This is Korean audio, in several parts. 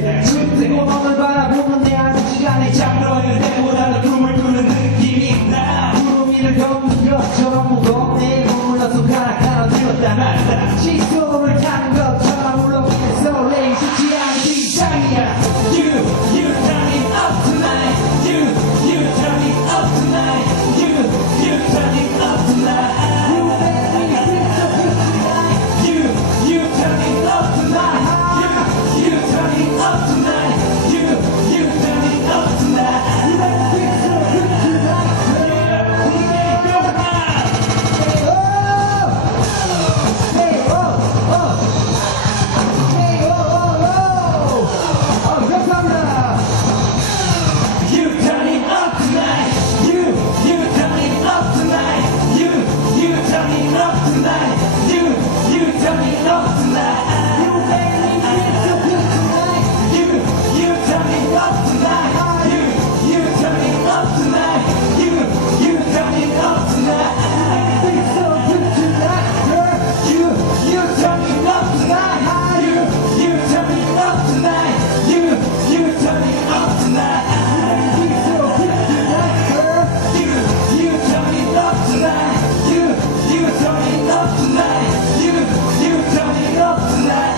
눈 뜨고 너를 바라보는 내 아는 시간이 잠들어있는 때보다는 꿈을 꾸는 느낌이 나 구름 위를 걷는 것처럼 무겁네 머물러서 가락가락 들었다 놨다 시소를 타는 것처럼 울렁이는 설레임 쉽지 않은 긴장이야 You turn me up tonight You turn me up tonight You turn me up tonight You make me feel so good tonight You turn me up tonight You turn me up tonight You turn me up tonight You make me feel so good tonight Yeah, go on Hey oh Hey oh 감사합니다 You turn it up tonight You turn it up tonight You turn it up tonight You turn it up tonight You make me feel so good tonight You turn it up tonight You turn it up tonight You turn it up tonight You make me feel so good tonight You turn it up tonight You turn it up tonight You turn it up tonight You make me feel so good tonight girl You turn it up tonight You turn it up tonight You turn it up tonight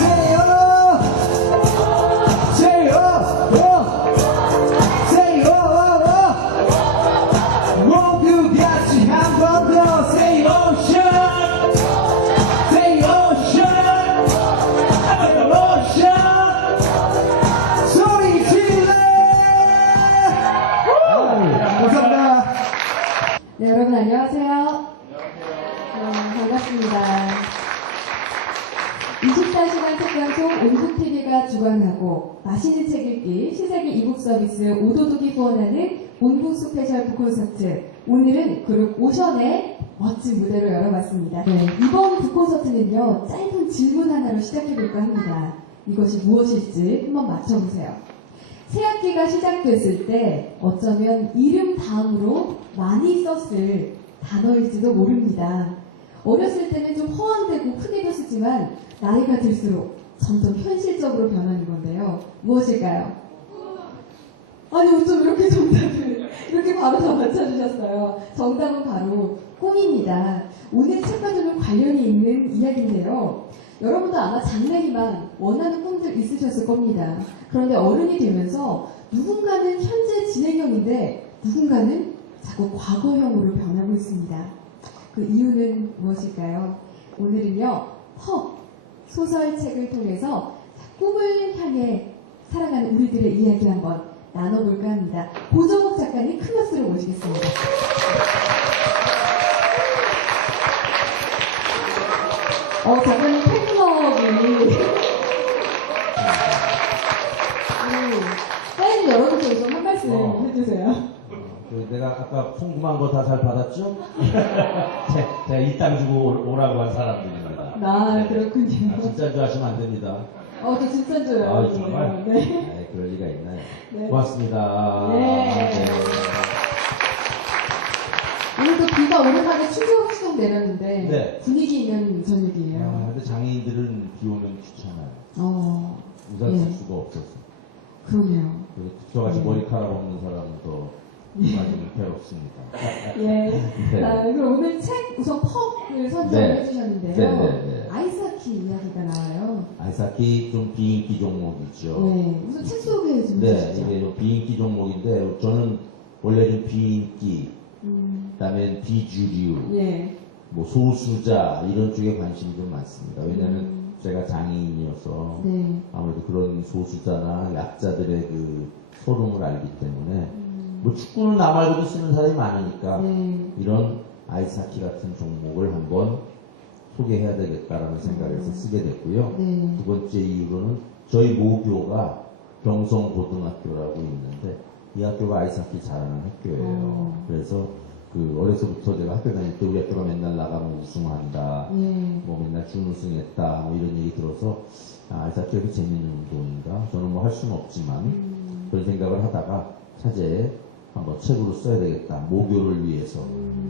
Say oh Say oh Say oh 모두 같이 한 번 더 Say ocean Say ocean ocean 소리 질러 감사합니다 네, 여러분 안녕하세요. 반갑습니다. 24시간 책방송 온북TV가 주관하고 맛있는 책 읽기 시세기 이북 서비스 오도독이 후원하는 온북 스페셜 북콘서트 오늘은 그룹 오션의 멋진 무대로 열어봤습니다. 네, 이번 북콘서트는요 짧은 질문 하나로 시작해볼까 합니다. 이것이 무엇일지 한번 맞춰보세요. 새학기가 시작됐을 때 어쩌면 이름 다음으로 많이 썼을 단어일지도 모릅니다. 어렸을 때는 좀 허황되고 크게도 쓰지만 나이가 들수록 점점 현실적으로 변하는 건데요. 무엇일까요? 아니 어쩜 이렇게 정답을 이렇게 바로 다 맞춰주셨어요. 정답은 바로 꿈입니다. 오늘 책과 좀 관련이 있는 이야기인데요. 여러분도 아마 장래희망 원하는 꿈들 있으셨을 겁니다. 그런데 어른이 되면서 누군가는 현재 진행형인데 누군가는 자꾸 과거형으로 변하고 있습니다. 그 이유는 무엇일까요? 오늘은요 펍 소설책을 통해서 꿈을 향해 살아가는 우리들의 이야기 한번 나눠볼까 합니다. 고정욱 작가님 큰 박수로 모시겠습니다. 작가님 팬클럽이 사인 여러분들 좀 한 말씀 해주세요. 내가 아까 궁금한 거 다 잘 받았죠? 제가 일당 주고 오라고 한 사람들입니다. 아, 그렇군요. 진짜인 줄 아시면 안 됩니다. 저 진짜인 줄 알아요. 정말? 네. 그럴 리가 있나요? 네. 고맙습니다. 네. 오늘도 비가 오랜만에 추적 내렸는데 네. 분위기 있는 저녁이에요. 근데 장애인들은 비 오면 귀찮아요. 우산 쓸 수가 없어서. 그러네요. 저같이 머리카락 없는 사람은 더 맞으면 괴롭습니다. 예. 네. 그럼 오늘 책 우선 펍을 선정해 주셨는데요. 네. 아이스하키 이야기가 나와요. 아이스하키 좀 비인기 종목이죠. 네. 우선 책 소개 좀 네, 해주시죠. 이게 좀 비인기 종목인데 저는 원래 좀 비인기, 그다음에 비주류, 예. 뭐 소수자 이런 쪽에 관심이 좀 많습니다. 왜냐하면 제가 장애인이어서 네. 아무래도 그런 소수자나 약자들의 그 소름을 알기 때문에 뭐 축구는 나 말고도 쓰는 사람이 많으니까 네. 이런 아이스하키 같은 종목을 한번 소개해야 되겠다라는 생각에서 쓰게 됐고요. 네. 두 번째 이유로는 저희 모교가 경성고등학교라고 있는데 이 학교가 아이스하키 잘하는 학교예요. 그래서 그 어려서부터 제가 학교 다닐 때 우리 학교가 맨날 나가면 우승한다, 뭐 맨날 준우승했다, 뭐 이런 얘기 들어서 아이스하키가 이렇게 재밌는 운동인가? 저는 뭐 할 수는 없지만 그런 생각을 하다가 차제에 한번 책으로 써야 되겠다. 모교를 위해서.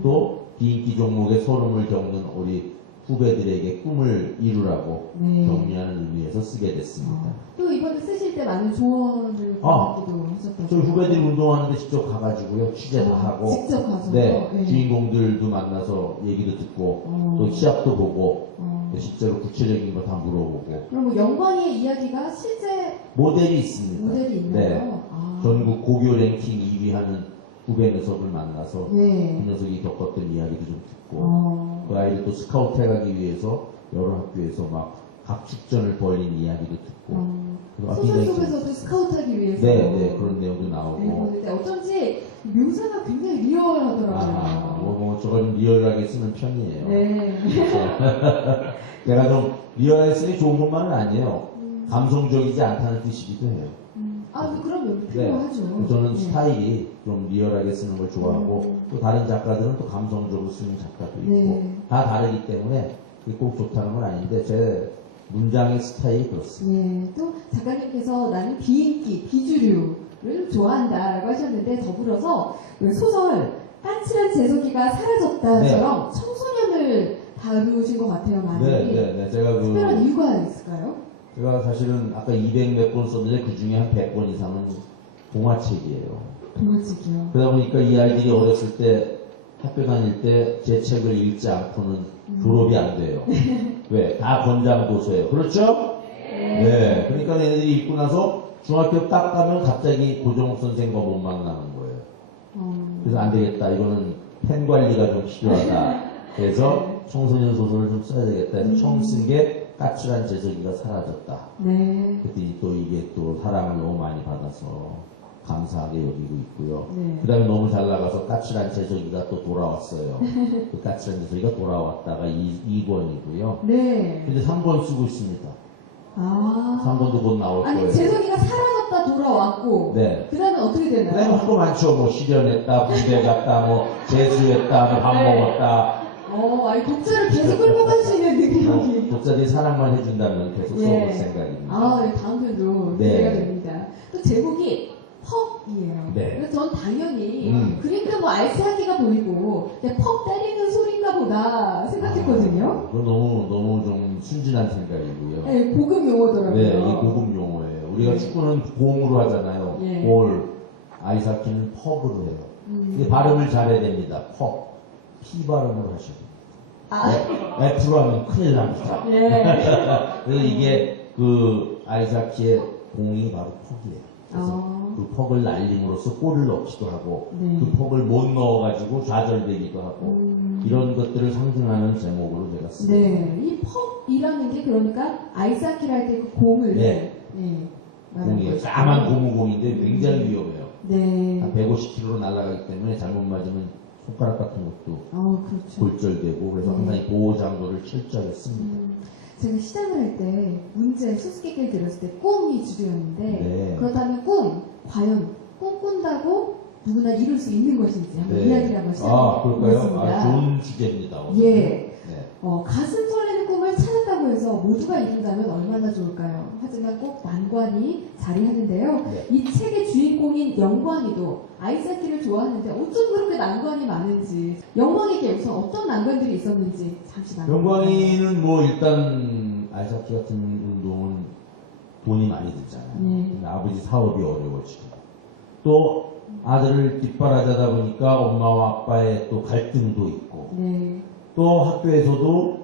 또 비인기 종목의 소름을 겪는 우리 후배들에게 꿈을 이루라고 네. 격려하는 의미에서 쓰게 됐습니다. 또 이번에 쓰실 때 많은 조언을 받기도 하셨다고. 저희 후배들이 운동하는데 직접 가가지고요, 취재도 하고. 직접 가서. 네, 네. 주인공들도 만나서 얘기도 듣고, 또 시합도 보고, 실제로 구체적인 거 다 물어보고. 그럼 뭐 영광의 이야기가 실제 모델이 있습니다. 모델이 있나요? 네. 전국 고교 랭킹 2위 하는 후배 녀석을 만나서 네. 그 녀석이 겪었던 이야기도 좀 듣고, 그 아이를 또 스카우트 해가기 위해서 여러 학교에서 막 각축전을 벌인 이야기도 듣고. 소설 속에서도 스카우트하기 위해서. 네, 그런 내용도 나오고. 보는데 어쩐지 묘사가 굉장히 리얼하더라고요. 뭐 저건 리얼하게 쓰는 편이에요. 네. 제가 좀 리얼하게 쓰는 게 좋은 것만은 아니에요. 감성적이지 않다는 뜻이기도 해요. 그런 면도 필요하죠. 저는 네. 스타일이 좀 리얼하게 쓰는 걸 좋아하고, 또 다른 작가들은 또 감성적으로 쓰는 작가도 있고, 네. 다 다르기 때문에 그게 꼭 좋다는 건 아닌데, 제 문장의 스타일이 그렇습니다. 네, 또 작가님께서 나는 비인기, 비주류를 좋아한다라고 하셨는데 더불어서 그 소설 까칠한 재석이가 사라졌다처럼 청소년을 다루신 것 같아요, 많이. 네. 제가 특별한 이유가 있을까요? 제가 사실은 아까 200몇 권 썼는데 그 중에 한 100권 이상은 동화책이에요. 동화책이요. 그러다 보니까 이 아이들이 어렸을 때 학교 다닐 때 제 책을 읽지 않고는 졸업이 안 돼요. 왜? 다 권장 도서예요. 그렇죠? 네. 그러니까 얘네들이 읽고 나서 중학교 딱 가면 갑자기 고정욱 선생과 못 만나는 거예요. 그래서 안 되겠다. 이거는 펜 관리가 좀 필요하다. 그래서 청소년 소설을 좀 써야 되겠다. 해서 처음 쓴 게 까칠한 재석이가 사라졌다. 네. 그랬더니 또 이게 또 사랑을 너무 많이 받아서 감사하게 여기고 있고요. 네. 그 다음에 너무 잘 나가서 까칠한 재석이가 또 돌아왔어요. 그 까칠한 재석이가 돌아왔다가 2권이고요. 네. 근데 3권 쓰고 있습니다. 3권도 곧 나올 아니, 거예요. 재석이가 사라졌다 돌아왔고. 네. 그 다음에 어떻게 그 다음에 되나요? 할 거 많죠. 뭐 실현했다, 군대 갔다, 뭐 재수했다, 뭐 밥 네. 먹었다. 아니, 독자를 계속 끌고 갈 수 있는 능력이. 독자들이 사랑만 해준다면 계속 써볼 생각입니다. 네, 다음 편도 네. 기대가 됩니다. 또 제목이 퍽이에요. 네. 그래서 전 당연히 그러니까 뭐 아이스하키가 보이고 그냥 퍽 때리는 소리인가 보다 생각했거든요. 그건 너무 좀 순진한 생각이고요. 네, 고급 용어더라고요. 네, 이 고급 용어예요. 우리가 축구는 공으로 하잖아요. 예. 볼, 아이스하키는 퍽으로 해요. 근데 발음을 잘해야 됩니다. 퍽. P 발음으로 하셔야 됩니다. F로 하면 큰일 납니다. 예. 그래서 이게 그 아이스하키의 공이 바로 퍽이에요. 그래서 그 퍽을 날림으로써 골을 넣기도 하고, 네. 그 퍽을 못 넣어가지고 좌절되기도 하고, 이런 것들을 상징하는 제목으로 제가 씁니다. 네, 이 퍽이라는 게 그러니까 아이스하키를 할 때 그 공을 네. 말하는 공이에요. 거죠. 까만 고무공인데 굉장히 위험해요. 네. 한 150km로 날아가기 때문에 잘못 맞으면 손가락 같은 것도 그렇죠. 골절되고, 그래서 항상 이 보호 장도를 철저하게 씁니다. 제가 시작을 할 때 문제 수수께끼를 들었을 때 꿈이 주제였는데 네. 그렇다면 과연 꿈 꾼다고 누구나 이룰 수 있는 것인지 한번 네. 이야기를 한번 그럴까요? 시작해보겠습니다. 좋은 주제입니다. 오늘. 예. 네. 가슴 설레는 꿈을 찾았다고 해서 모두가 이룬다면 얼마나 좋을까요? 하지만 꼭 난관이 자리하는데요. 네. 이 책의 주인공인 영광이도 아이스하키를 좋아하는데 어쩜 그렇게 난관이 많은지, 영광에게 우선 어떤 난관들이 있었는지 잠시 만나볼까요? 영광이는 뭐 일단 아이스하키 같은 운동은 돈이 많이 들잖아요. 네. 근데 아버지 사업이 어려워지고, 또 아들을 뒷바라지하다 보니까 엄마와 아빠의 또 갈등도 있고, 네. 또 학교에서도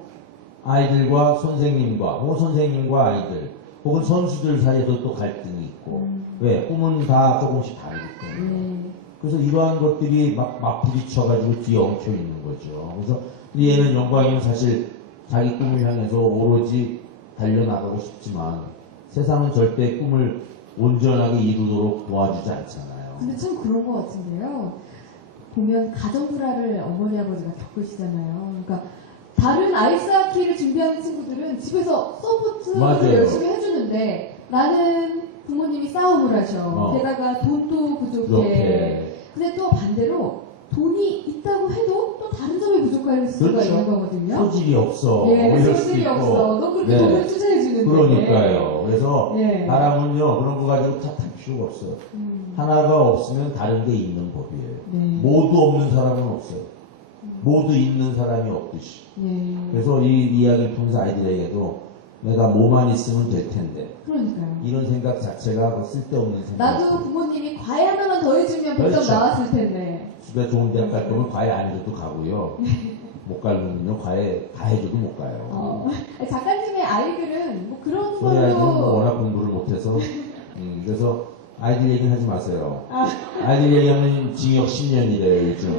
아이들과 선생님과, 혹은 선생님과 아이들, 혹은 선수들 사이에도 또 갈등이 있고, 왜? 꿈은 다 조금씩 다르기 때문에. 그래서 이러한 것들이 막 부딪혀가지고 뒤에 엉켜 있는 거죠. 그래서 얘는 영광이는 사실 자기 꿈을 향해서 오로지 달려나가고 싶지만, 세상은 절대 꿈을 온전하게 이루도록 도와주지 않잖아요. 근데 참 그런 것 같은데요. 보면 가정불화를 어머니 아버지가 겪으시잖아요. 그러니까 다른 아이스하키를 준비하는 친구들은 집에서 서포트를 맞아요. 열심히 해주는데 나는 부모님이 싸움을 하셔. 게다가 돈도 부족해. 그렇게. 근데 또 반대로 돈이 있다고 해도 또 다른 점이 부족할 수가 그렇죠. 있는 거거든요. 소질이 없어. 예, 이럴 수도 소질이 있고. 없어. 너 그렇게 네. 돈을 투자해주는데. 그러니까요. 그래서 네. 사람은요, 그런 거 가지고 탓할 필요가 없어요. 하나가 없으면 다른 게 있는 법이에요. 네. 모두 없는 사람은 없어요. 모두 있는 사람이 없듯이. 예. 그래서 이 이야기를 통해서 아이들에게도 내가 뭐만 있으면 될 텐데 그러니까요. 이런 생각 자체가 뭐 쓸데없는 생각. 나도 부모님이 과외 하나만 더 해주면 100점 그렇죠. 나왔을 텐데. 집에 좋은 대학 갈 거면 과외 안 해줘도 가고요. 못 갈 놈은요 과외 다 해줘도 못 가요. 작가님의 아이들은 뭐 그런 저희 아이들은 뭐 걸로. 워낙 공부를 못해서 그래서 아이들 얘기는 하지 마세요. 아. 아이들 얘기하면 징역 10년이래요 요즘.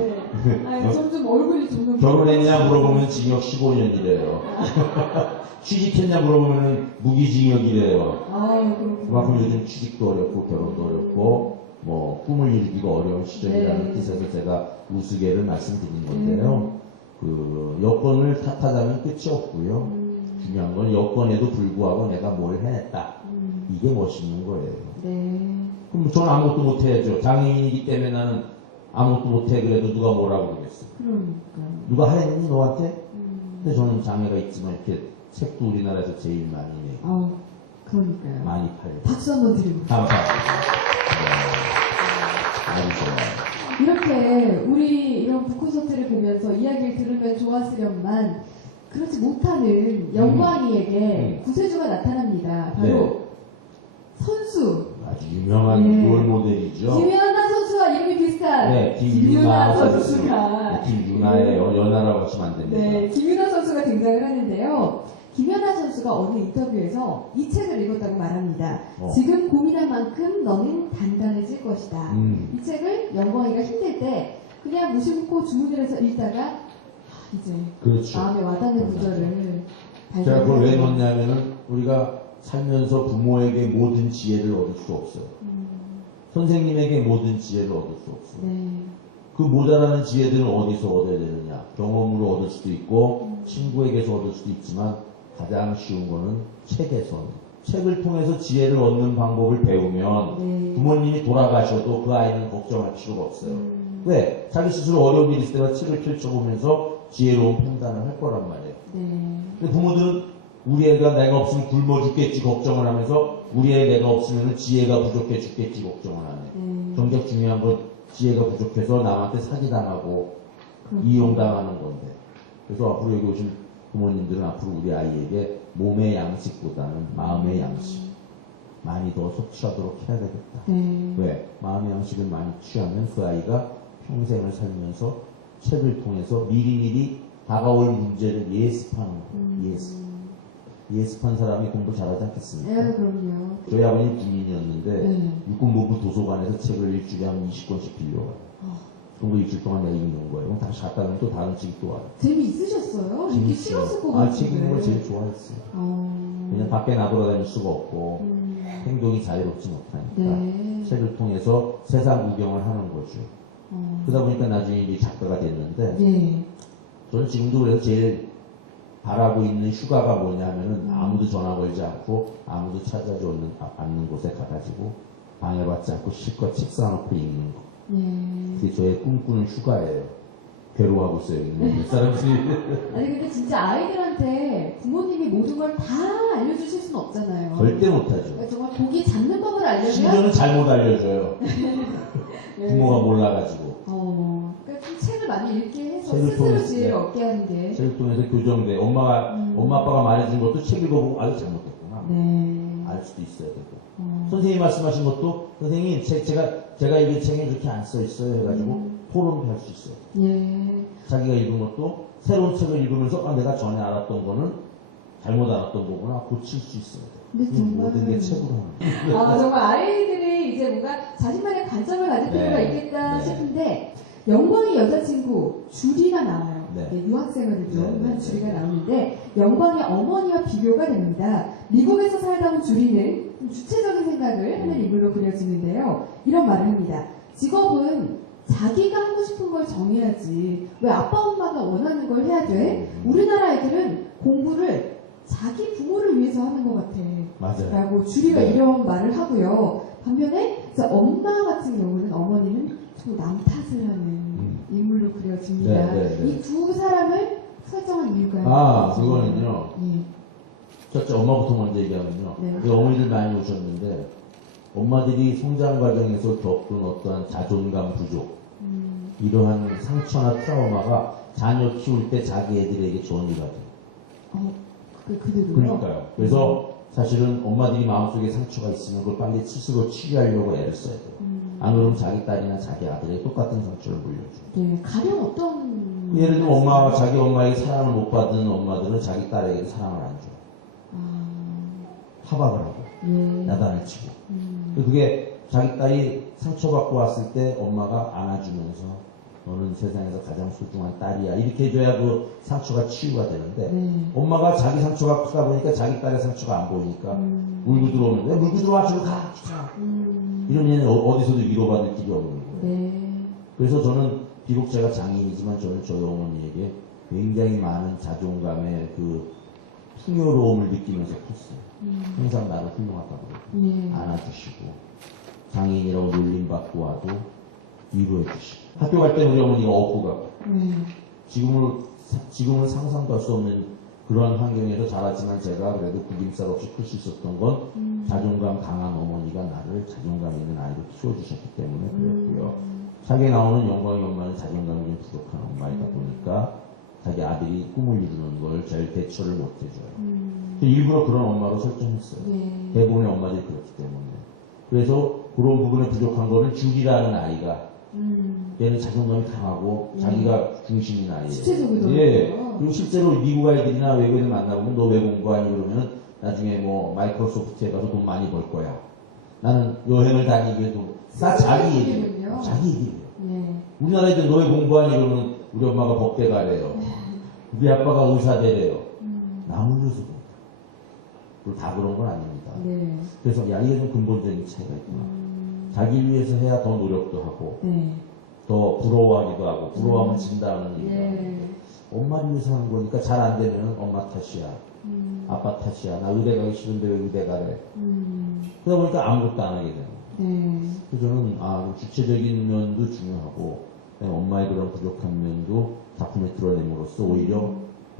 네. 아니, 점점 얼굴이 점점. 결혼했냐 물어보면 징역 15년이래요. 취직했냐 물어보면 무기징역이래요. 아, 그렇구나. 그만큼 요즘 취직도 어렵고 결혼도 어렵고 뭐 꿈을 이루기가 어려운 시절이라는 네. 뜻에서 제가 우스개를 말씀드린 건데요. 그 여건을 탓하자면 끝이 없고요. 중요한 건 여건에도 불구하고 내가 뭘 해냈다. 이게 멋있는 거예요. 네. 그럼 저는 아무것도 못해야죠. 장애인이기 때문에 나는 아무것도 못해 그래도 누가 뭐라고 그러겠어. 그러니까. 누가 하랬니 너한테? 근데 저는 장애가 있지만 이렇게 책도 우리나라에서 제일 많이 내고 그러니까요. 많이 팔고 박수 한번 드리고. 감사합니다. 네. 아주 좋아요. 이렇게 우리 이런 북콘서트를 보면서 이야기를 들으면 좋았으련만 그렇지 못하는 영광이에게 구세주가 나타납니다. 바로 네. 선수. 아주 유명한 네. 롤 모델이죠. 김연아 선수와 이름이 비슷한 네, 김유나 선수. 선수가. 김유나예요. 연하라고 하시면 안 됩니다. 네, 김연아 선수가 등장을 하는데요. 김연아 선수가 어느 인터뷰에서 이 책을 읽었다고 말합니다. 지금 고민한 만큼 너는 단단해질 것이다. 이 책을 영광이가 힘들 때 그냥 무심코 주문을 해서 읽다가 이제 그렇죠. 마음에 와닿는 구절을 제가 그걸 왜 발견했어요. 넣냐면은 우리가 살면서 부모에게 모든 지혜를 얻을 수 없어요. 선생님에게 모든 지혜를 얻을 수 없어요. 네. 그 모자라는 지혜들은 어디서 얻어야 되느냐? 경험으로 얻을 수도 있고 친구에게서 얻을 수도 있지만 가장 쉬운 거는 책에서. 책을 통해서 지혜를 얻는 방법을 배우면 네. 부모님이 돌아가셔도 그 아이는 걱정할 필요가 없어요. 왜? 자기 스스로 어려운 일이 있을 때마다 책을 펼쳐보면서 지혜로운 판단을 할 거란 말이에요. 네. 근데 부모들은 우리 애가 내가 없으면 굶어 죽겠지 걱정을 하면서 우리 애 내가 없으면 지혜가 부족해 죽겠지 걱정을 하네. 정작 중요한 건 지혜가 부족해서 남한테 사기당하고 이용당하는 건데. 그래서 앞으로 여기 오신 부모님들은 앞으로 우리 아이에게 몸의 양식보다는 마음의 양식 많이 더 섭취하도록 해야 되겠다. 네. 왜? 마음의 양식을 많이 취하면 그 아이가 평생을 살면서 책을 통해서 미리미리 다가올 문제를 예습하는 거예요. 예습한 사람이 공부 잘하지 않겠습니까? 네, 그럼요. 저희 아버님 군인이었는데 네. 육군본부 도서관에서 책을 일주일에 한 20권씩 빌려와요. 그런 거 일주일 동안 내가 읽는 거예요. 그럼 다시 갔다 오면 또 다른 책이 또 와요. 재미있으셨어요? 읽기 재밌어요. 싫었을 것 아, 같은데. 책 읽는 걸 제일 좋아했어요. 그냥 밖에 나돌아다닐 수가 없고 행동이 자유롭지 못하니까 네. 책을 통해서 세상 구경을 하는 거죠. 그러다 보니까 나중에 이제 작가가 됐는데 네. 저는 지금도 그래서 제일 바라고 있는 휴가가 뭐냐면은 아무도 전화 걸지 않고 아무도 찾아오지 않는 곳에 가가지고 방해받지 않고 실컷 책상 앞에 읽는 거. 그게 저의 꿈꾸는 휴가예요. 괴로워하고 있어요. 몇 사람들이. 아니 근데 진짜 아이들한테 부모님이 모든 걸 다 알려주실 수는 없잖아요. 절대 못하죠. 그러니까 정말 고기 잡는 법을 알려면 심지어는 잘못 알려줘요. 네. 부모가 몰라가지고. 그러니까 좀 책을 많이 읽게 해서 책을 스스로 통해서, 지혜를 네. 얻게 하는 게. 책을 통해서 교정돼. 엄마 아빠가 말해준 것도 책 읽어보고 아유 잘못했구나. 네. 알 수도 있어야 되고. 선생님이 말씀하신 것도 선생님 제가 이게 책에 그렇게 안 써 있어요 해가지고 토론도 할 수 있어요. 예. 자기가 읽은 것도 새로운 책을 읽으면서 아, 내가 전에 알았던 거는 잘못 알았던 거구나 고칠 수 있어요. 근데 정말 모든 게 책으로 하는 거예요. 정말 아이들이 이제 뭔가 자신만의 관점을 가질 필요가 네. 있겠다 네. 싶은데 영광의 여자친구 주리가 나와요. 네. 유학생활을 좀 네. 한 주리가 나오는데 영광의 어머니와 비교가 됩니다. 미국에서 살다 온 주리는 좀 주체적인 생각을 하는 인물로 그려지는데요. 이런 말을 합니다. 직업은 자기가 하고 싶은 걸 정해야지 왜 아빠 엄마가 원하는 걸 해야 돼? 우리나라 애들은 공부를 자기 부모를 위해서 하는 것 같아. 맞아요. 라고 주리가 네. 이런 말을 하고요. 반면에 이제 엄마 같은 경우는 어머니는 좀 남 탓을 하는 인물로 그려집니다. 네, 네, 네. 이 두 사람을 설정한 이유가 그거는요. 예. 첫째 엄마부터 먼저 얘기하면요. 네. 우리 어머니들 많이 오셨는데 엄마들이 성장 과정에서 겪은 어떠한 자존감 부족 이러한 상처나 트라우마가 자녀 키울 때 자기 애들에게 전이가 돼. 그대로요? 그러니까요. 그래서 사실은 엄마들이 마음속에 상처가 있으면 그걸 빨리 스스로 치유하려고 애를 써야 돼요. 안 그러면 자기 딸이나 자기 아들에게 똑같은 상처를 물려줘요. 네, 가령 어떤. 예를 들면 엄마가 자기 엄마에게 사랑을 못 받은 엄마들은 자기 딸에게 사랑을 안 줘요. 타박을 하고, 예. 야단을 치고. 그게 자기 딸이 상처받고 왔을 때 엄마가 안아주면서 너는 세상에서 가장 소중한 딸이야. 이렇게 해줘야 그 상처가 치유가 되는데 네. 엄마가 자기 상처가 크다 보니까 자기 딸의 상처가 안 보이니까 물고 들어오면 왜 물고 들어와? 저리 가! 이러면 얘는 어디서도 위로받을 길이 없는 거예요. 네. 그래서 저는 비록 제가 장인이지만 저는 저희 어머니에게 굉장히 많은 자존감의 그 풍요로움을 느끼면서 컸어요. 항상 나를 훌륭하다고 그러고 예. 안아주시고 장인이라고 놀림받고 와도 위로해주시고 학교 갈 때 우리 어머니가 업고 가고 네. 지금은 상상도 할 수 없는 그런 환경에서 자랐지만 제가 그래도 구김살 없이 클 수 있었던 건 자존감 강한 어머니가 나를 자존감 있는 아이로 키워주셨기 때문에 그랬고요. 자기에 나오는 영광의 엄마는 자존감이 좀 부족한 엄마이다 보니까 자기 아들이 꿈을 이루는 걸 잘 대처를 못 해줘요. 일부러 그런 엄마로 설정했어요. 네. 대부분의 엄마들이 그렇기 때문에. 그래서 그런 부분에 부족한 거를 줄이라는 아이가 얘는 자존감이 강하고 자기가 중심인 아이예요. 수치적이더라고요. 예. 그리고 실제로 미국 아이들이나 외국인을 만나보면 너 왜 공부하니 그러면은 나중에 뭐 마이크로소프트에 가서 돈 많이 벌 거야. 나는 여행을 다니기에도 다 자기 얘기예요. 얘기군요. 자기 얘기예요. 예. 우리나라 애들 너 왜 공부하니 그러면 우리 엄마가 법대 가래요. 우리 아빠가 의사 되래요. 나물려서 그런다. 그리고 다 그런 건 아닙니다. 네. 그래서 야 이게 좀 근본적인 차이가 있구나. 자기를 위해서 해야 더 노력도 하고 네. 더 부러워하기도 하고 부러워하면 진다는 얘기가 예. 엄마를 위해서 하는 거니까 잘 안 되면 엄마 탓이야. 아빠 탓이야. 나 의대 가기 싫은데 왜 의대 가래. 그러다 보니까 아무것도 안 하게 되는 거예요. 네. 그래서 저는 주체적인 면도 중요하고 엄마의 그런 부족한 면도 작품에 드러냄으로써 오히려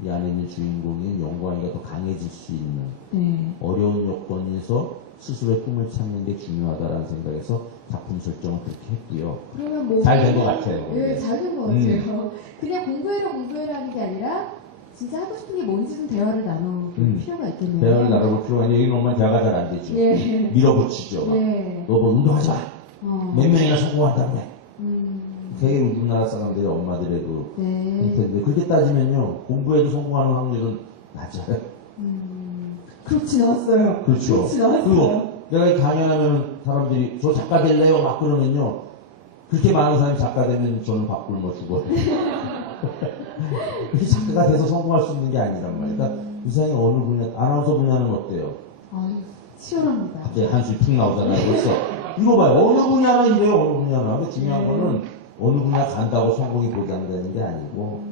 이 안에 있는 주인공인 영광이가 더 강해질 수 있는 네. 어려운 여건에서 스스로의 꿈을 찾는 게 중요하다라는 생각에서 작품 설정을 그렇게 했고요. 그러면 뭐. 잘 된 것 같아요. 예, 잘 된 것 같아요. 그냥 공부해라 하는 게 아니라 진짜 하고 싶은 게 뭔지 좀 대화를 나눌 필요가 있겠네요. 대화를 나눠볼 필요가 있는데 여기는 엄마 대화가 잘 안 되죠. 예. 밀어붙이죠. 예. 너 뭐 운동하지 마. 몇 명이나 성공한다며. 음. 되게 우리나라 사람들의 엄마들의 그 네. 형태인데 그렇게 따지면요 공부해도 성공하는 확률은 낮아요. 그렇진 않았어요. 그렇죠. 그렇진 않았어요. 그리고 내가 이 강연하면 사람들이 저 작가 될래요 막 그러면요 그렇게 많은 사람이 작가 되면 저는 밥 굶어 죽어요. 그렇게 작가가 돼서 성공할 수 있는 게 아니란 말이에요. 그러니까 이 세상에 어느 분야 아나운서 분야는 어때요? 아유, 치열합니다. 갑자기 한숨이 푹 나오잖아요. 그래서 이거 봐요. 어느 분야나 이래요. 어느 분야나. 근데 중요한 거는 어느 분야 간다고 성공이 보장되는 게 아니고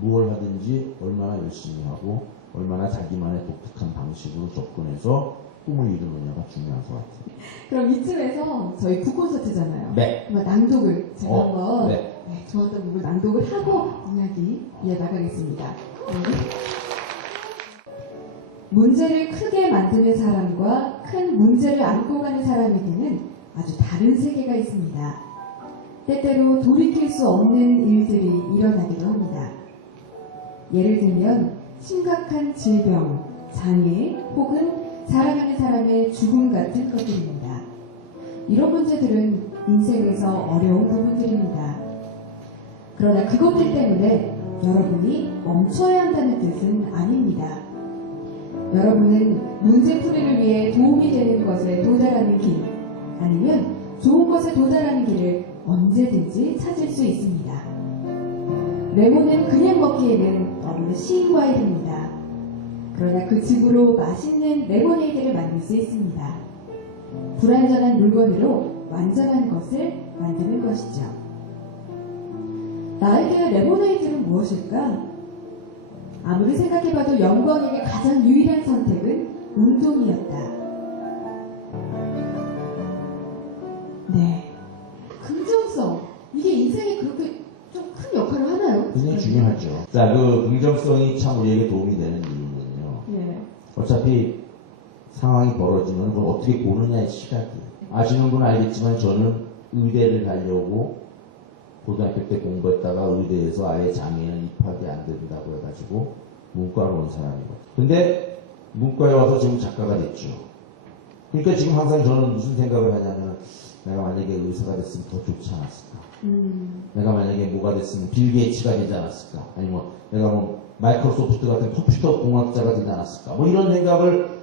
무엇을 하든지 얼마나 열심히 하고 얼마나 자기만의 독특한 방식으로 접근해서 꿈을 이루느냐가 중요한 것 같아요. 그럼 이쯤에서 저희 북콘서트잖아요. 네. 그럼 낭독을 제가 한번 네. 좋았던 부분 낭독을 하고 이야기 이어나가겠습니다. 문제를 크게 만드는 사람과 큰 문제를 안고 가는 사람에게는 아주 다른 세계가 있습니다. 때때로 돌이킬 수 없는 일들이 일어나기도 합니다. 예를 들면 심각한 질병, 장애 혹은 사랑하는 사람의 죽음 같은 것들입니다. 이런 문제들은 인생에서 어려운 부분들입니다. 그러나 그것들 때문에 여러분이 멈춰야 한다는 뜻은 아닙니다. 여러분은 문제풀이를 위해 도움이 되는 것에 도달하는 길, 아니면 좋은 것에 도달하는 길을 언제든지 찾을 수 있습니다. 레몬은 그냥 먹기에는 너무나 쉬운 과일입니다. 그러나 그 즙으로 맛있는 레모네이드를 만들 수 있습니다. 불완전한 물건으로 완전한 것을 만드는 것이죠. 나에게 레모네이드는 무엇일까? 아무리 생각해봐도 영광에게 가장 유일한 선택은 운동이었다. 네. 긍정성. 이게 인생에 그렇게 좀 큰 역할을 하나요? 굉장히 중요하죠. 자, 그 긍정성이 참 우리에게 도움이 되는 이유는요. 예. 어차피 상황이 벌어지면 그걸 어떻게 보느냐의 시각이에요. 아시는 분은 알겠지만 저는 의대를 가려고 고등학교 때 공부했다가 의대에서 아예 장애인 입학이 안 된다고 해가지고 문과로 온 사람이거든요. 근데 문과에 와서 지금 작가가 됐죠. 그러니까 지금 항상 저는 무슨 생각을 하냐면 내가 만약에 의사가 됐으면 더 좋지 않았을까? 내가 만약에 뭐가 됐으면 빌 게이츠가 되지 않았을까? 아니면 내가 뭐 마이크로소프트 같은 컴퓨터 공학자가 되지 않았을까? 뭐 이런 생각을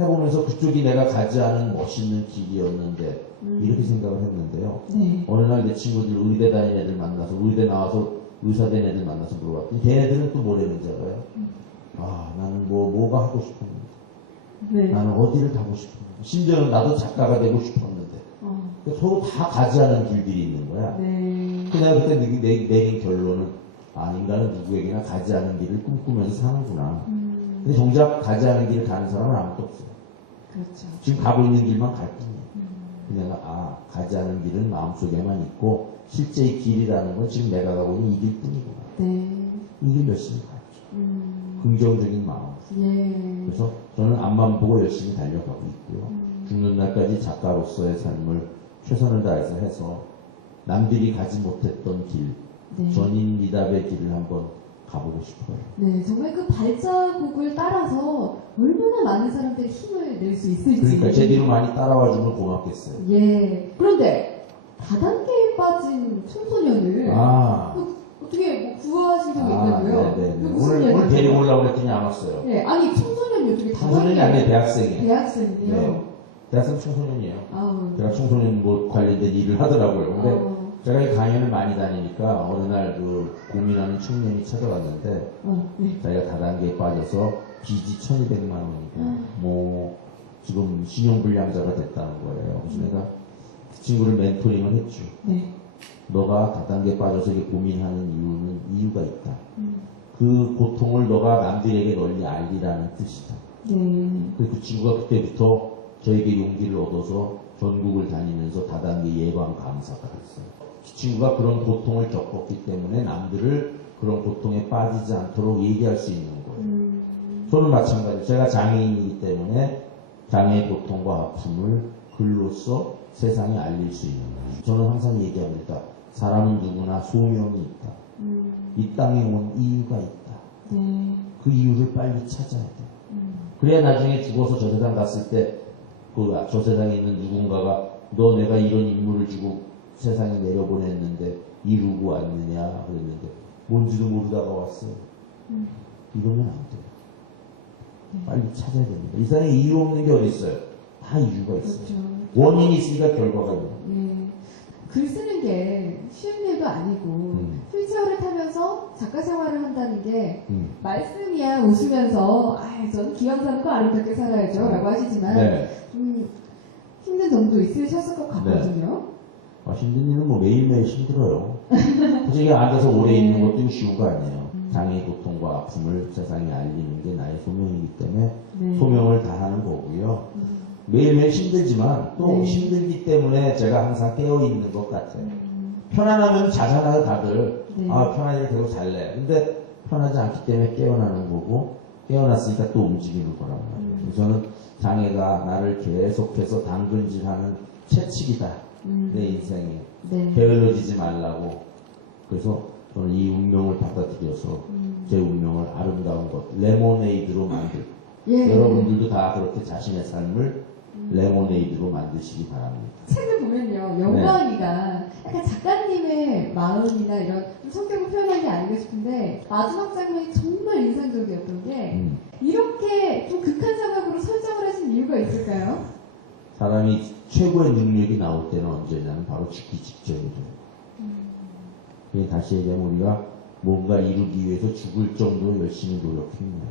해보면서 그쪽이 내가 가지 않은 멋있는 길이었는데 이렇게 생각을 했는데요. 네. 어느 날 내 친구들 의대 다닌 애들 만나서 의대 나와서 의사 된 애들 만나서 물어봤더니 걔네들은 또 뭐라는지 알아요? 아 나는 뭐가 하고 싶었는데 네. 나는 어디를 가고 싶었는데 심지어는 나도 작가가 되고 싶었는데 그러니까 서로 다 가지 않은 길들이 있는 거야. 네. 그 내가 그때 내린 결론은 아 인간은 누구에게나 가지 않은 길을 꿈꾸면서 사는구나. 근데 정작 가지 않은 길을 가는 사람은 아무도 없어요. 그렇죠. 지금 가고 있는 길만 갈 뿐이에요. 그냥 가지 않은 길은 마음속에만 있고 실제의 길이라는 건 지금 내가 가고 있는 이 길뿐이구나. 네. 이 길 열심히 가죠. 긍정적인 마음. 예. 그래서 저는 앞만 보고 열심히 달려가고 있고요. 죽는 날까지 작가로서의 삶을 최선을 다해서 해서 남들이 가지 못했던 길, 네. 전인 미답의 길을 한번 가보고 싶어요. 네, 정말 그 발자국을 따라서 얼마나 많은 사람들이 힘을 낼 수 있을지. 그러니까 제 뒤로 많이 따라와주면 고맙겠어요. 예. 그런데 다단계에 빠진 청소년을 어떻게 뭐 구하신 적이 있다고요? 네네. 무슨 오늘 데리고 이야기예요? 오려고 했더니 안 왔어요. 네, 아니 청소년이 어떻게 청소년이 다단계 아니에요. 대학생이에요. 대학생이요? 네. 대학생 청소년이에요. 아우. 제가 청소년 뭐 관련된 일을 하더라고요. 근데 어. 제가 이 강연을 많이 다니니까 어느 날 그 고민하는 청년이 찾아왔는데 네. 자기가 다단계에 빠져서 빚이 1,200만 원이고 뭐 지금 신용불량자가 됐다는 거예요. 그래서 내가 그 친구를 멘토링을 했죠. 네. 너가 다단계에 빠져서 이게 고민하는 이유는 이유가 있다. 그 고통을 너가 남들에게 널리 알리라는 뜻이다. 네. 그 친구가 그때부터 저에게 용기를 얻어서 전국을 다니면서 다단계 예방 강사가 됐어요. 그 친구가 그런 고통을 겪었기 때문에 남들을 그런 고통에 빠지지 않도록 얘기할 수 있는 거예요. 저는 마찬가지로 제가 장애인이기 때문에 장애의 고통과 아픔을 글로써 세상에 알릴 수 있는 거예요. 저는 항상 얘기합니다. 사람은 누구나 소명이 있다. 이 땅에 온 이유가 있다. 네. 그 이유를 빨리 찾아야 돼. 그래야 나중에 죽어서 저 세상 갔을 때 저 세상에 있는 누군가가 너 내가 이런 인물을 주고 세상에 내려보냈는데 이루고 왔느냐 그랬는데 뭔지도 모르다가 왔어요. 이러면 안 돼요. 빨리 찾아야 됩니다. 이 세상에 이유 없는 게 어디 있어요? 다 이유가 있어요. 그렇죠. 원인이 있으니까 결과가 있는 거예요. 네. 글 쓰는 게 쉬운 일도 아니고 휠체어를 타면서 작가 생활을 한다는 게 말씀이야 웃으면서 저는 기왕 사는 거 아름답게 살아야죠 라고 하시지만 네. 좀 힘든 점도 있으셨을 것 같거든요. 힘든 일은 뭐 매일매일 힘들어요. 솔직히 앉아서 오래 있는 것도 쉬운 거 아니에요. 장애의 고통과 아픔을 세상에 알리는 게 나의 소명이기 때문에 네. 소명을 다하는 거고요. 매일매일 힘들지만 또 네. 힘들기 때문에 제가 항상 깨어있는 것 같아요. 편안하면 자잖아요 다들. 네. 편하니까 계속 잘래. 근데 편하지 않기 때문에 깨어나는 거고 깨어났으니까 또 움직이는 거란 말이에요. 저는 장애가 나를 계속해서 당근질하는 채찍이다. 내 인생에. 네. 게을러지지 말라고. 그래서 저는 이 운명을 받아들여서 제 운명을 아름다운 것, 레모네이드로 만들. 예. 여러분들도 다 그렇게 자신의 삶을 레모네이드로 만드시기 바랍니다. 책을 보면요, 영광이가 약간 작가님의 마음이나 이런 좀 성격을 표현한 게 아닌가 싶은데 마지막 장면이 정말 인상적이었던 게 이렇게 좀 극한 상황으로 설정을 하신 이유가 있을까요? 사람이 최고의 능력이 나올 때는 언제냐면 바로 죽기 직전이죠. 다시 얘기하면 우리가 뭔가 이루기 위해서 죽을 정도로 열심히 노력합니다.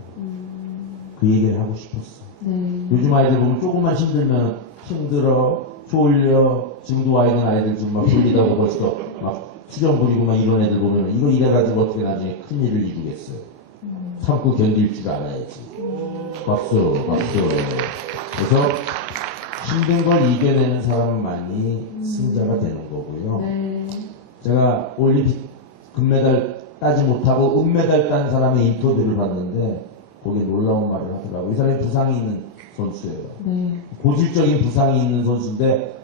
그 얘기를 하고 싶었어. 네. 요즘 아이들 보면 조금만 힘들면 힘들어, 졸려, 지금도 와 있는 아이들 좀 막 졸리다고 벌써 막 수정 부리고 막 이런 애들 보면 이거 이래가지고 어떻게 나중에 큰 일을 이루겠어요. 참고 견딜 줄 알아야지. 박수, 박수. 그래서 힘든 걸 이겨내는 사람만이 승자가 되는 거고요. 네. 제가 올림픽 금메달 따지 못하고 은메달 딴 사람의 인터뷰를 봤는데 거기에 놀라운 말을 하더라고요. 이 사람이 부상이 있는 선수예요. 네. 고질적인 부상이 있는 선수인데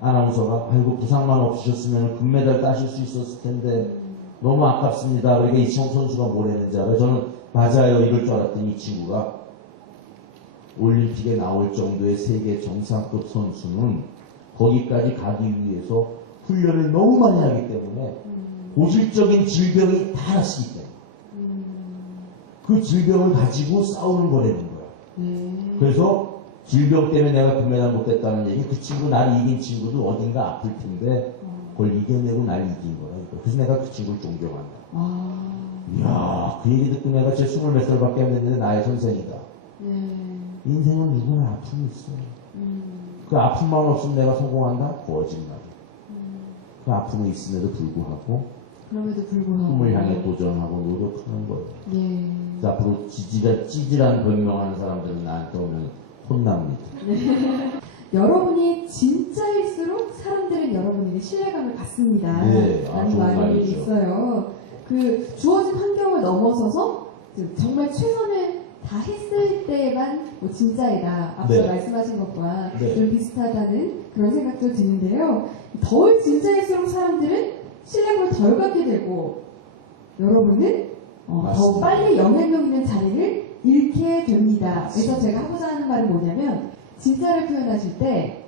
아나운서가 아이고 부상만 없으셨으면 금메달 따실 수 있었을 텐데 너무 아깝습니다. 그러니까 이치홍 선수가 뭘 했는지 알아요? 저는 맞아요 이럴 줄 알았더니 이 친구가 올림픽에 나올 정도의 세계 정상급 선수는 거기까지 가기 위해서 훈련을 너무 많이 하기 때문에 고질적인 질병이 다 하나씩 있대. 그 질병을 가지고 싸우는 거라는 거야. 그래서 질병 때문에 내가 금메달 못했다는 얘기, 그 친구, 나를 이긴 친구도 어딘가 아플 텐데 그걸 이겨내고 날 이긴 거야. 그래서 내가 그 친구를 존경한다. 이야, 그 얘기 듣고 내가 제 20몇 살밖에 안 됐는데 나의 선생이다. 인생은 누구나 아픔이 있어. 그 아픔만 없으면 내가 성공한다? 거짓말. 그 아픔이 있음에도 불구하고 그럼에도 불구하고 꿈을 향해 도전하고 노력하는 거예요. 예. 그래서 앞으로 찌질한 변명하는 사람들은 나한테 오면 혼납니다. 여러분이 진짜일수록 사람들은 여러분에게 신뢰감을 갖습니다. 네, 라는 좋은 말이 말이죠. 있어요. 그 주어진 환경을 넘어서서 정말 최선을 다 했을 때만 뭐 진짜이다. 앞서 네. 말씀하신 것과 네. 좀 비슷하다는 그런 생각도 드는데요. 덜 진짜일수록 사람들은 신뢰감을 덜 갖게 되고 여러분은 더 맞습니다. 빨리 영향력 있는 자리를 잃게 됩니다. 그래서 제가 하고자 하는 말은 뭐냐면 진짜를 표현하실 때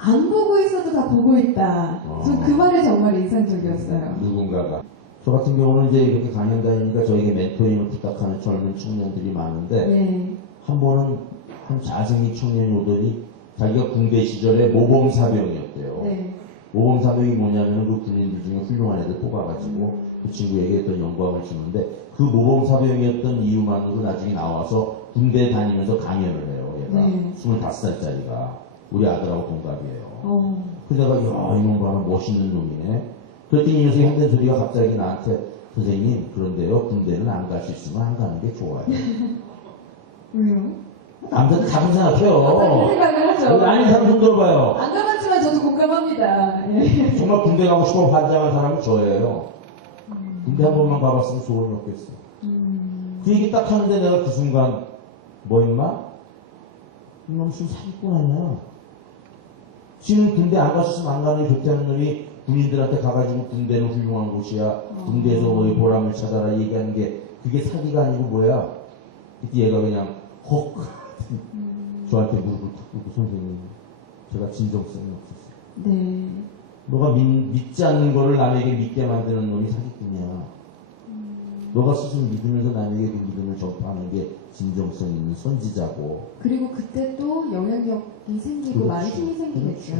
안 보고 있어도 다 보고 있다. 전 그 말이 정말 인상적이었어요. 누군가가. 저 같은 경우는 이제 이렇게 강연 다니니까 저에게 멘토링을 부탁하는 젊은 청년들이 많은데 예. 한 번은 한 자생이 청년이 오더니 자기가 군대 시절에 모범사병이었대요. 네. 모범사병이 뭐냐면 그 군인들 중에 훌륭한 애들 뽑아가지고 그 친구에게 어떤 영광을 주는데 그 모범사병이었던 이유만으로 나중에 나와서 군대 다니면서 강연을 해요. 얘가 네. 25살짜리가 우리 아들하고 동갑이에요. 그래서 내가 야 이놈 봐라 멋있는 놈이네. 그랬더니 이 녀석이 한대 소리가 갑자기 나한테 선생님 그런데요 군대는 안 갈 수 있으면 안 가는 게 좋아요. 왜요? 남자들 다 그렇게 아, 그 생각해요. 생각을 하죠. 아닌 사람 손 들어봐요. 안 가봤지만 저도 공감합니다. 예. 정말 군대 가고 싶어 환장한 사람은 저예요. 군대 한 번만 가봤으면 소원이 없겠어. 그 얘기 딱 하는데 내가 그 순간 뭐 임마? 이놈 무슨 사기꾼 아니야? 지금 군대 안 갔으면 안 가는 좋다는 놈이 군인들한테 가가지고 군대는 훌륭한 곳이야. 군대에서 너희 보람을 찾아라 얘기하는 게 그게 사기가 아니고 뭐야? 그때 얘가 그냥 헉 저한테 무릎을 탁 꿇고 선생님 제가 진정성이 없었어요. 네. 너가 믿지 않는 거를 남에게 믿게 만드는 놈이 사기꾼이야. 너가 스스로 믿으면서 남에게 그 믿음을 전파하는 게 진정성 있는 선지자고. 그리고 그때 또 영향력이 생기고 그렇죠. 많이 힘이 생기겠죠.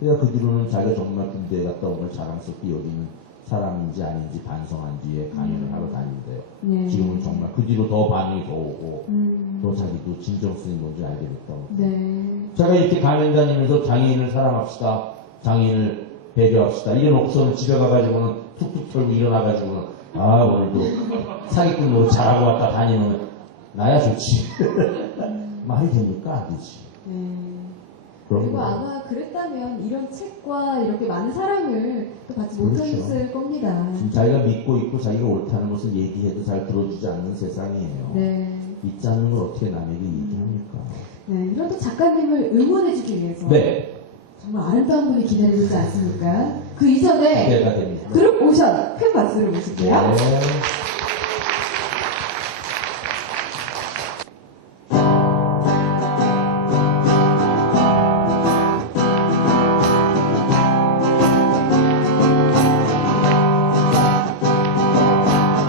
그러니까 그 뒤로는 자기가 정말 군대에 갔다 온 걸 자랑스럽게 여기는 사람인지 아닌지 반성한 뒤에 강연을 하러 다닌대요. 네. 지금은 정말 그 뒤로 더 반응이 더 오고 또 음. 자기도 진정성이 뭔지 알게 됐다고. 네. 제가 이렇게 강연 다니면서 장애인을 사랑합시다. 장애인을 배려합시다. 이래놓고서는 집에 가가지고는 툭툭 털고 일어나가지고는 아 오늘도 사기꾼 노릇 잘하고 왔다 다니면 나야 좋지. 말이 됩니까? 안 되지. 네. 그런 그리고 거. 아마 그랬다면 이런 책과 이렇게 많은 사랑을 또 받지 그렇죠. 못했을 겁니다. 지금 자기가 믿고 있고 자기가 옳다는 것을 얘기해도 잘 들어주지 않는 세상이에요. 네. 믿지 않는 걸 어떻게 남에게 얘기합니까? 네. 이런 또 작가님을 응원해주기 위해서 네. 정말 아름다운 분이 기다리고 있지 않습니까? 그 이전에 기대가 됩니다. 그룹 오션 큰 박수를 모실게요. 네.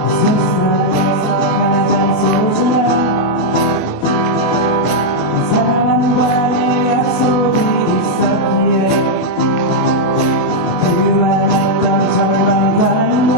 세상에서 가장 소중한 사람과의 약속이 있었기에 그만 어떤 절망 가는 걸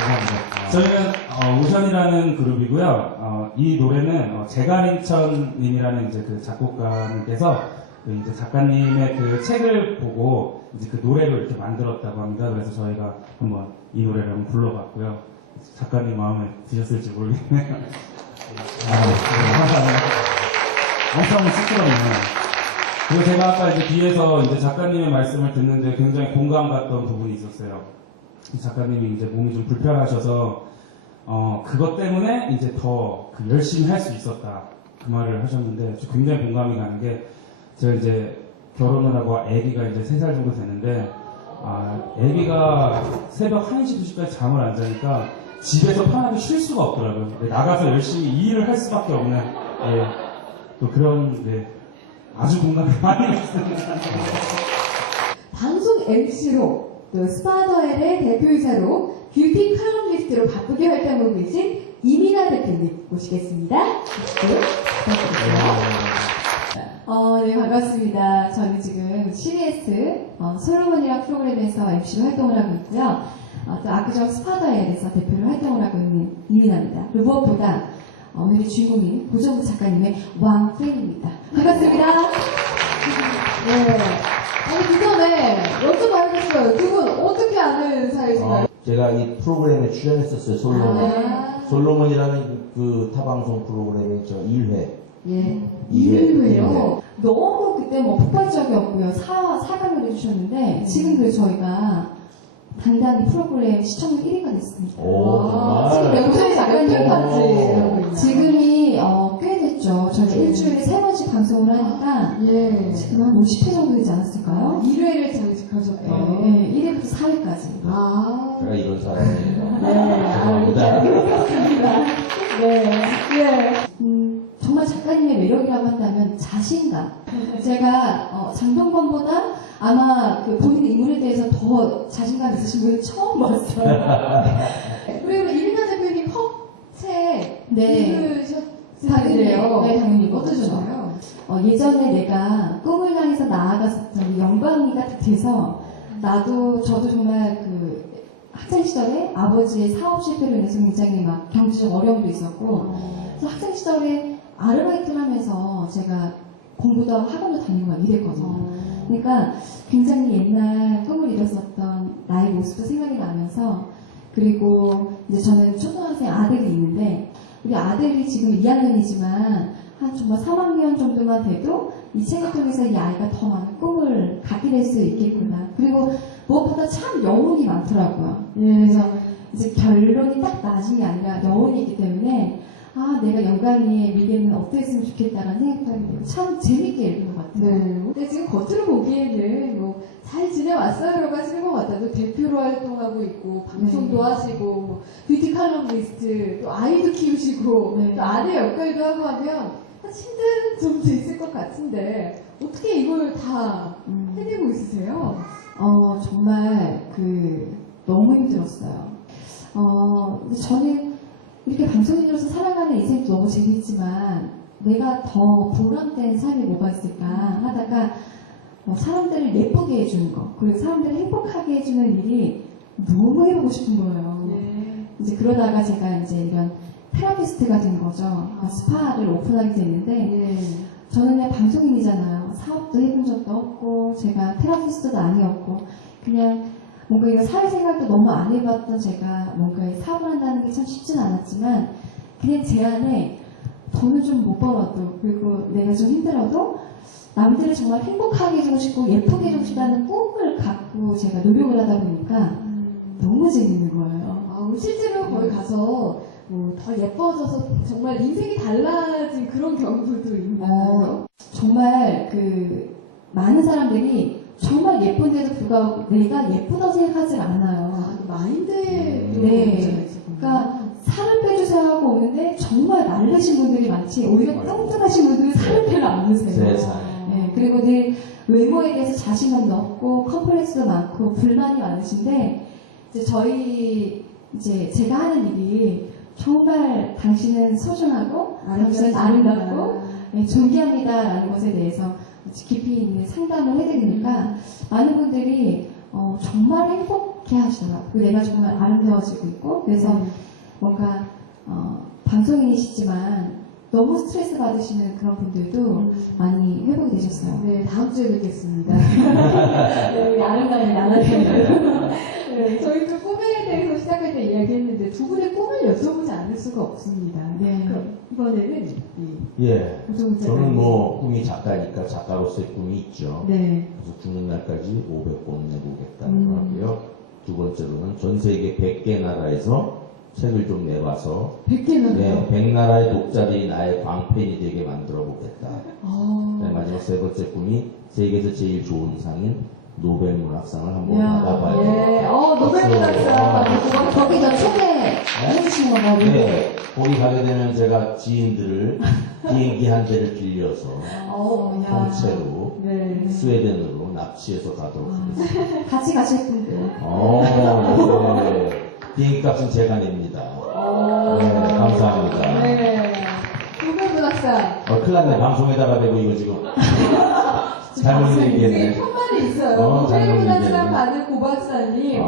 감사합니다. 저희는 오션이라는 그룹이고요. 이 노래는 제가린천님이라는 이제 그 작곡가님께서 그 이제 작가님의 그 책을 보고 이제 그 노래를 이렇게 만들었다고 합니다. 그래서 저희가 한번 이 노래를 한번 불러봤고요. 작가님 마음에 드셨을지 모르겠네요. 감사합니다. 엄청 쑥스럽네요. 그리고 제가 아까 이제 뒤에서 이제 작가님의 말씀을 듣는데 굉장히 공감 갔던 부분이 있었어요. 작가님이 이제 몸이 좀 불편하셔서 그것 때문에 이제 더 그 열심히 할 수 있었다 그 말을 하셨는데 저 굉장히 공감이 가는 게 제가 이제 결혼을 하고 아기가 이제 3살 정도 됐는데 아기가 새벽 1시, 2시까지 잠을 안 자니까 집에서 편하게 쉴 수가 없더라고요. 나가서 열심히 일을 할 수밖에 없는 또 그런 아주 공감이 많이 있습니다. 방송 MC로 또 스파더엘의 대표이사로 뷰티 칼럼니스트로 바쁘게 활동하고 계신 이민아 대표님 모시겠습니다. 네, 부탁드립니다. 네, 반갑습니다. 저는 지금 CBS 솔로몬이라는 프로그램에서 MC로 활동을 하고 있고요. 또 아크정 스파더엘에서 대표로 활동을 하고 있는 이민아입니다. 그리고 무엇보다 오늘의 주인공인 고정우 작가님의 왕팬입니다. 반갑습니다. 네. 아니, 그 전에 여쭤봐야겠어요. 두 분 어떻게 아는 사이신가요? 제가 이 프로그램에 출연했었어요. 솔로몬이라는 그 타방송 프로그램의 1회. 예. 2회. 2회요. 너무 그때 뭐 폭발적이었고요. 4강을 해주셨는데, 지금 그래 저희가 당당히 프로그램 시청률 1위가 됐습니다. 오, 정말. 지금 명절 작가님까지. 오. 지금이 꽤 됐죠. 저희가 일주일에 3번씩 방송을 하니까, 예. 지금 한 50회 정도 되지 않았을까요? 1회를 장식하셨다. 네, 1회부터 4회까지. 아. 제가 이런 사람이에요. 네, 감사합니다. 네, 네. 정말 작가님의 매력이라고 한다면 자신감. 제가 장동건보다 아마 그 본인 인물에 대해서 더 자신감 있으신 분을 처음 봤어요. 그리고 이민아 대표님 컵책 네. 읽으셨는데요. 네, 당연히 어떠셨나요? 예전에 내가 꿈을 향해서 나아갔었던 영광이가 딱 돼서 저도 정말 그 학창 시절에 아버지의 사업 실패로 인해서 굉장히 막 경제적 어려움도 있었고 그래서 학창 시절에 아르바이트를 하면서 제가 공부도 하고 학원도 다니고 막 이랬거든요. 그러니까 굉장히 옛날 꿈을 이뤘었던 나의 모습도 생각이 나면서 그리고 이제 저는 초등학생 아들이 있는데 우리 아들이 지금 2학년이지만 한 정말 3학년 정도만 돼도 이 책을 통해서 이 아이가 더 많은 꿈을 갖게 될 수 있겠구나. 그리고 무엇보다 참 여운이 많더라고요. 그래서 이제 결론이 딱 나진 게 아니라 여운이 있기 때문에 내가 영광이의 미래는 어땠으면 좋겠다라는 생각도 하게 되고 참 재밌게 읽은 것 같아요. 네. 근데 지금 겉으로 보기에는 뭐 잘 지내왔어요라고 하시는 것 같아도 대표로 활동하고 있고 방송도 하시고 뭐 뷰티 칼럼니스트 또 아이도 키우시고 네. 또 아내 역할도 하고 하면 힘든 점도 있을 것 같은데 어떻게 이걸 다 해내고 있으세요? 정말 너무 힘들었어요. 근데 저는 이렇게 방송인으로서 살아가는 인생도 너무 재밌지만 내가 더 보람된 삶이 뭐가 있을까 하다가 사람들을 예쁘게 해주는 거 그리고 사람들을 행복하게 해주는 일이 너무 해보고 싶은 거예요. 네. 이제 그러다가 제가 이제 이런 테라피스트가 된 거죠. 스파를 오픈하게 됐는데 네. 저는 그냥 방송인이잖아요. 사업도 해본 적도 없고 제가 테라피스트도 아니었고 그냥 뭔가 이런 사회생활도 너무 안 해봤던 제가 뭔가 사업을 한다는 게 참 쉽지는 않았지만 그냥 제 안에 돈을 좀 못 벌어도 그리고 내가 좀 힘들어도 남들을 정말 행복하게 해주고 싶고 예쁘게 해주고 싶다는 꿈을 갖고 제가 노력을 하다 보니까 너무 재밌는 거예요. 실제로 거기 가서 뭐 더 예뻐져서 정말 인생이 달라진 그런 경우도 있나요? 정말 많은 사람들이 정말 예쁜데도 불구하고 내가 예쁘다고 생각하지 않아요. 마인드에 네. 그러니까 살을 빼주세요 하고 오는데 정말 날르신 분들이 많지 오히려 뚱뚱하신 분들은 살을 별로 안 드세요. 세상에. 네, 그리고 늘 외모에 대해서 자신감도 없고 컴플렉스도 많고 불만이 많으신데 이제 제가 하는 일이 정말 당신은 소중하고 당신은 아름답고 존경합니다라는 것에 대해서 깊이 있는 상담을 해드리니까 많은 분들이 정말 좋게 하시더라고요. 내가 정말 아름다워지고 있고, 그래서 뭔가, 방송인이시지만 너무 스트레스 받으시는 그런 분들도 많이 회복이 되셨어요. 네, 다음 주에 뵙겠습니다. 네, 우리 아름다운 나나님. 네, 저희 또 꿈에 대해서 시작할 때 이야기했는데 두 분의 꿈을 여쭤보지 않을 수가 없습니다. 네. 그럼 이번에는 예. 고종훈 저는 작가님. 뭐 꿈이 작가니까 작가로서의 꿈이 있죠. 네. 그래서 죽는 날까지 500권 내보겠다는 거 하고요. 두 번째로는 전 세계 100개 나라에서 책을 좀 내봐서 100개나. 네, 100나라의 독자들이 나의 광팬이 되게 만들어 보겠다. 네, 마지막 세 번째 꿈이 세계에서 제일 좋은 상인 노벨 문학상을 한번 받아봐야 예. 노벨 문학상. 거기 저 초대 해주신 건가요? 네, 거기 가게 되면 제가 지인들을 비행기 한 대를 빌려서 통째로 네. 스웨덴으로 납치해서 가도록 하겠습니다. 같이 가실 분들. 네. 비행기 값은 제가 냅니다. 네, 감사합니다. 네. 노벨 문학상. 큰일 났네. 방송에다가 대고 이거 지금. 잘못 얘기했네. 편말이 있어요. 잘못 노벨 문학상 얘기했네. 받은 고 박사님. 네.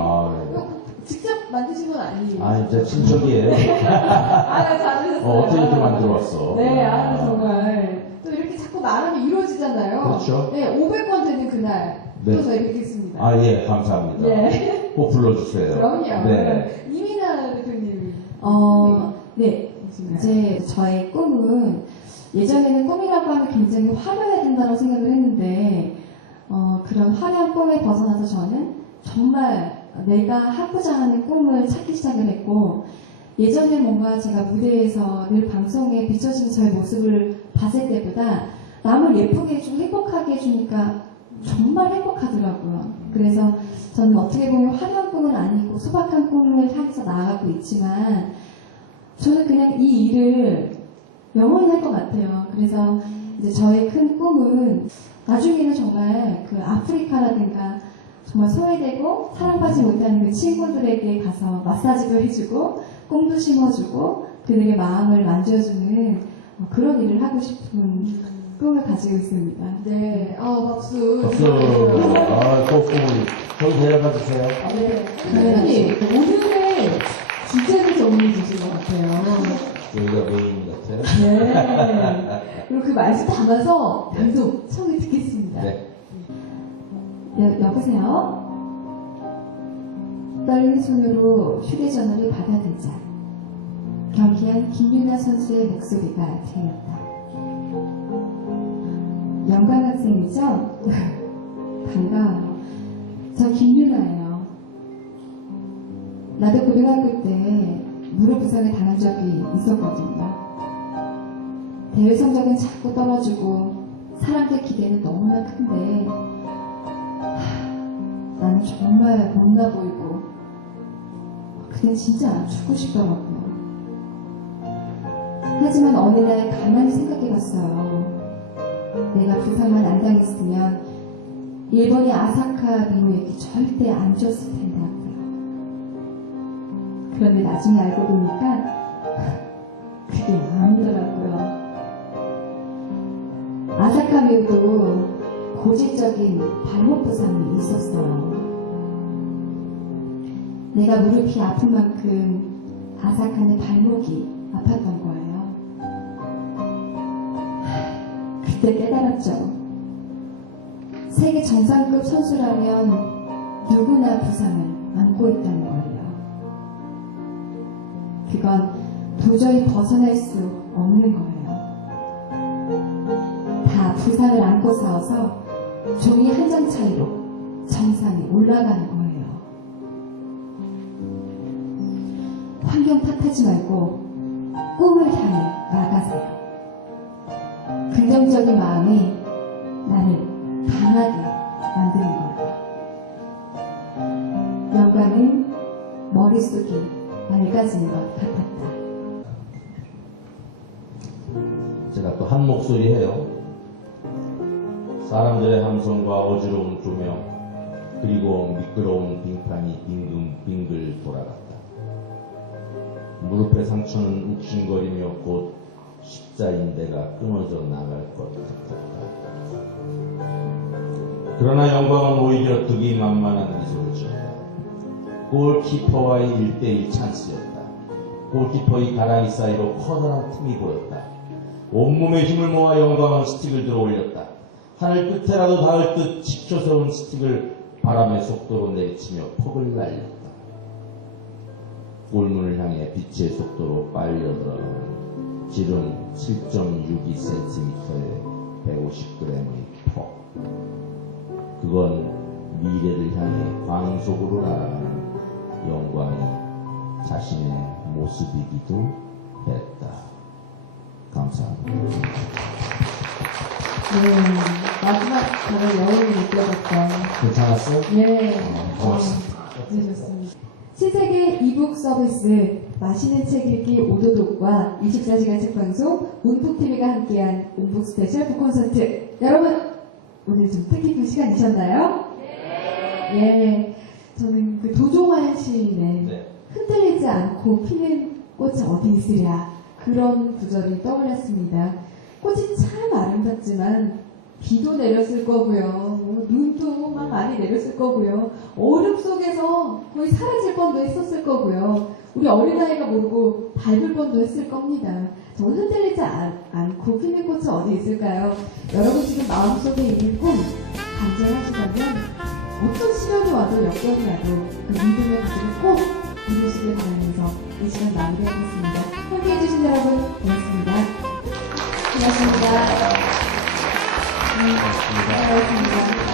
직접 만드신 건 아니에요. 아, 진짜 친척이에요. 잘하셨어요. 어떻게 이렇게 만들어 왔어? 네, 정말. 또 이렇게 자꾸 말하면 이루어지잖아요. 그렇죠. 네, 500권 되는 그날. 네. 또 저희 뵙겠습니다. 아, 예, 감사합니다. 예. 꼭 불러주세요. 그럼요. 네. 이민아 대표님이. 네. 오신가요? 이제 저의 꿈은 예전에는 꿈이라고 하면 굉장히 화려해야 된다고 생각을 했는데 그런 화려한 꿈에 벗어나서 저는 정말 내가 하고자 하는 꿈을 찾기 시작을 했고 예전에 뭔가 제가 무대에서 늘 방송에 비춰지는 저의 모습을 봤을 때보다 남을 예쁘게 해주고 행복하게 해주니까 정말 행복하더라고요. 그래서 저는 어떻게 보면 화려한 꿈은 아니고 소박한 꿈을 향해서 나아가고 있지만 저는 그냥 이 일을 영원히 할 것 같아요. 그래서 이제 저의 큰 꿈은 나중에는 정말 그 아프리카라든가 정말 소외되고 사랑받지 못하는 그 친구들에게 가서 마사지도 해주고 꿈도 심어주고 그들의 마음을 만져주는 그런 일을 하고 싶은 꿈을 가지고 있습니다. 네, 박수. 박수. 꼭 꿈을. 저희 데려가 주세요. 네. 대표님, 오늘의 주제를 정리해 주신 것 같아요. 여기가 메인 같아요. 네. 그리고 그 말씀 담아서 방송 청해 듣겠습니다. 네. 여보세요? 떨리는 손으로 휴대전화를 받아들자 경기한 김유나 선수의 목소리가 들렸다. 영광 학생이죠? 반가워요. 저 김유나예요. 나도 고등학교 때 무릎 부상을 당한 적이 있었거든요. 대회 성적은 자꾸 떨어지고 사람들 기대는 너무나 큰데 나는 정말 못나 보이고 그냥 진짜 안 죽고 싶더라고요. 하지만 어느 날 가만히 생각해봤어요. 내가 부상만 안 당했으면 일본의 아사카 미호에게 절대 안 줬을 텐데 하고요. 그런데 나중에 알고 보니까 그게 아니더라고요. 아사카 미호도 고질적인 발목 부상이 있었어요. 내가 무릎이 아픈 만큼 아사카는 발목이 아팠던 거예요. 그때 깨달았죠. 세계 정상급 선수라면 누구나 부상을 안고 있다는 거예요. 그건 도저히 벗어날 수 없는 거예요. 다 부상을 안고 싸워서 종이 한 장 차이로 정상에 올라가는 거예요. 환경 탓하지 말고 꿈을 향해 나가세요. 긍정적인 마음이 나를 강하게 만드는 거예요. 영광은 머릿속이 맑아지는 것 같았다. 제가 또 한 목소리 해요. 사람들의 함성과 어지러운 조명 그리고 미끄러운 빙판이 빙글빙글 돌아갔다. 무릎의 상처는 욱신거리며 곧 십자인대가 끊어져 나갈 것 같았다. 그러나 영광은 오히려 득이 만만한 미소를 지었다. 골키퍼와의 1대1 찬스였다. 골키퍼의 가랑이 사이로 커다란 틈이 보였다. 온몸에 힘을 모아 영광한 스틱을 들어 올렸다. 하늘 끝에라도 닿을 듯 치켜세운 스틱을 바람의 속도로 내리치며 퍽을 날렸다. 골문을 향해 빛의 속도로 빨려 들어가는 지름 7.62cm의 150g의 퍽. 그건 미래를 향해 광속으로 날아가는 영광이 자신의 모습이기도 했다. 감사합니다. 네, 마지막 저는 여운이 느껴졌던. 괜찮았어요? 네. 고맙습니다. 네, 좋습니다. 신세계 이북 서비스 맛있는 책 읽기 오도독과 24시간 책방송 온북TV가 함께한 온북 스페셜 북콘서트. 여러분, 오늘 좀 뜻깊은 시간이셨나요? 네. 예. 저는 그 도종환 시인의 네. 흔들리지 않고 피는 꽃이 어디 있으랴, 그런 구절이 떠올랐습니다. 꽃이 참 아름답지만 비도 내렸을 거고요. 눈도 막 많이 내렸을 거고요. 얼음 속에서 거의 사라질 뻔도 했었을 거고요. 우리 어린아이가 모르고 밟을 뻔도 했을 겁니다. 저는 흔들리지 않고 피는 꽃이 어디 있을까요? 여러분 지금 마음속에 있는 꿈 간절하시다면 어떤 시련이 와도 역경이 와도 그 믿음을 가지고 꼭 이루시길 바라면서 이 시간 마무리하겠습니다. 함께해 주신 여러분 고맙습니다. 고맙습니다. 고맙습니다. 고맙습니다.